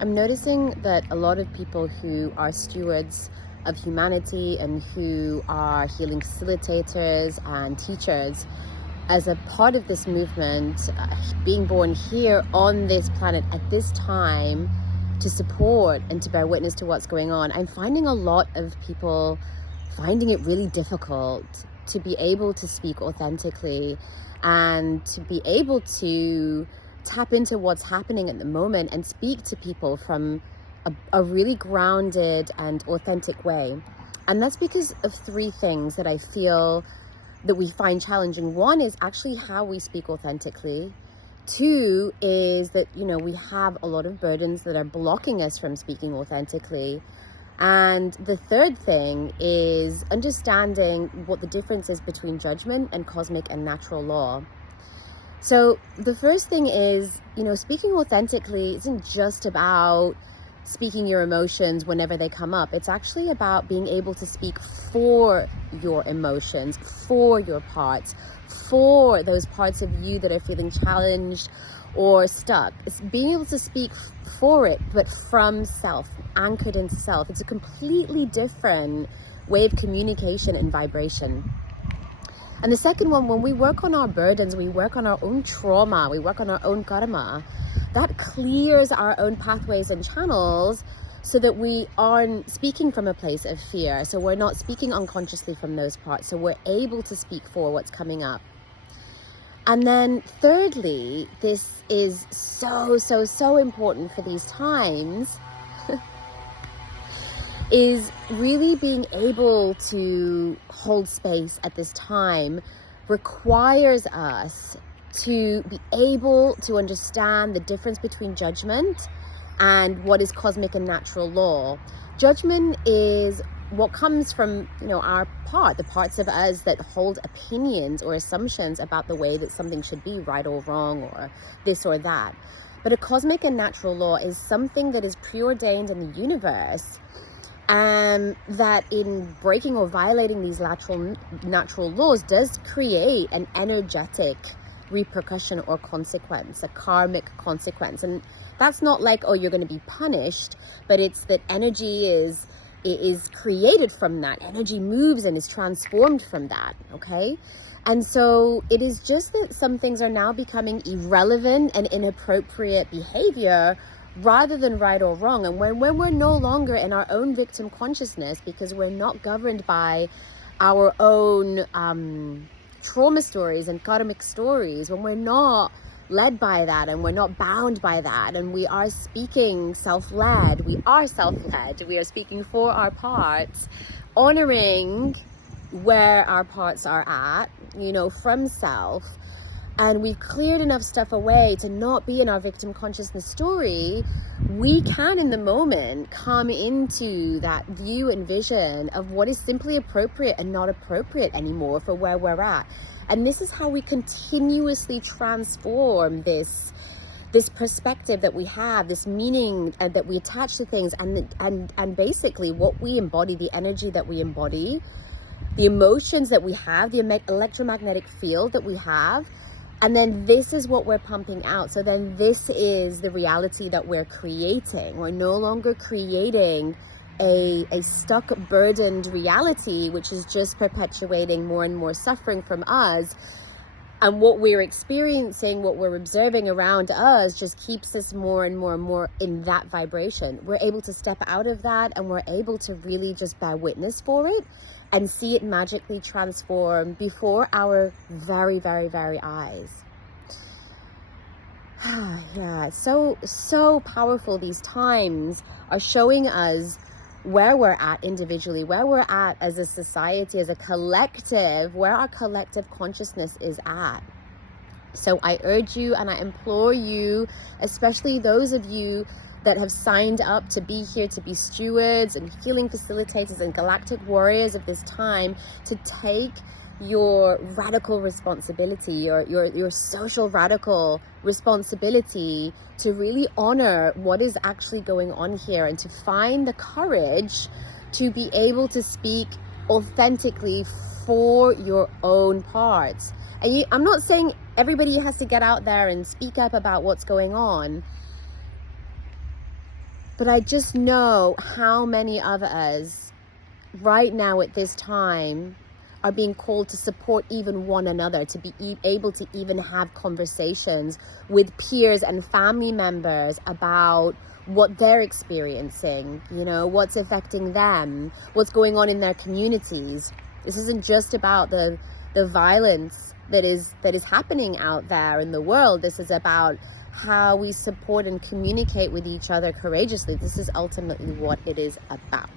I'm noticing that a lot of people who are stewards of humanity and who are healing facilitators and teachers, as a part of this movement, being born here on this planet at this time to support and to bear witness to what's going on, I'm finding a lot of people finding it really difficult to be able to speak authentically and to be able to tap into what's happening at the moment and speak to people from a really grounded and authentic way. And that's because of three things that I feel that we find challenging. One is actually how we speak authentically. Two is that, we have a lot of burdens that are blocking us from speaking authentically. And the third thing is understanding what the difference is between judgment and cosmic and natural law. So the first thing is, speaking authentically isn't just about speaking your emotions whenever they come up. It's actually about being able to speak for your emotions, for your parts, for those parts of you that are feeling challenged or stuck. It's being able to speak for it, but from self, anchored into self. It's a completely different way of communication and vibration. And the second one, when we work on our burdens, we work on our own trauma, we work on our own karma, that clears our own pathways and channels so that we aren't speaking from a place of fear. So we're not speaking unconsciously from those parts. So we're able to speak for what's coming up. And then thirdly, this is so important for these times, is really being able to hold space at this time requires us to be able to understand the difference between judgment and what is cosmic and natural law. Judgment is what comes from, the parts of us that hold opinions or assumptions about the way that something should be, right or wrong, or this or that. But a cosmic and natural law is something that is preordained in the universe, that in breaking or violating these natural laws does create an energetic repercussion or consequence, a karmic consequence. And that's not like, oh, you're going to be punished, but it's that energy is created from that. Energy moves and is transformed from that, okay? And so it is just that some things are now becoming irrelevant and inappropriate behavior rather than right or wrong. And when we're no longer in our own victim consciousness, because we're not governed by our own trauma stories and karmic stories, when we're not led by that and we're not bound by that, and we are speaking self-led, we are speaking for our parts, honoring where our parts are at, from self, and we've cleared enough stuff away to not be in our victim consciousness story, we can in the moment come into that view and vision of what is simply appropriate and not appropriate anymore for where we're at. And this is how we continuously transform this perspective that we have, this meaning that we attach to things, and basically what we embody, the energy that we embody, the emotions that we have, the electromagnetic field that we have. And then this is what we're pumping out. So then this is the reality that we're creating. We're no longer creating a stuck, burdened reality, which is just perpetuating more and more suffering from us. And what we're experiencing, what we're observing around us just keeps us more and more and more in that vibration. We're able to step out of that, and we're able to really just bear witness for it and see it magically transform before our very, very, very eyes. Yeah, so powerful. These times are showing us where we're at individually, where we're at as a society, as a collective, where our collective consciousness is at. So I urge you and I implore you, especially those of you that have signed up to be here, to be stewards and healing facilitators and galactic warriors of this time, to take your radical responsibility, your social radical responsibility to really honor what is actually going on here, and to find the courage to be able to speak authentically for your own parts. And I'm not saying everybody has to get out there and speak up about what's going on, But I just know how many of us right now at this time are being called to support even one another, to be able to even have conversations with peers and family members about what they're experiencing, you know, what's affecting them, what's going on in their communities. This isn't just about the violence that is happening out there in the world. This is about how we support and communicate with each other courageously. This is ultimately what it is about.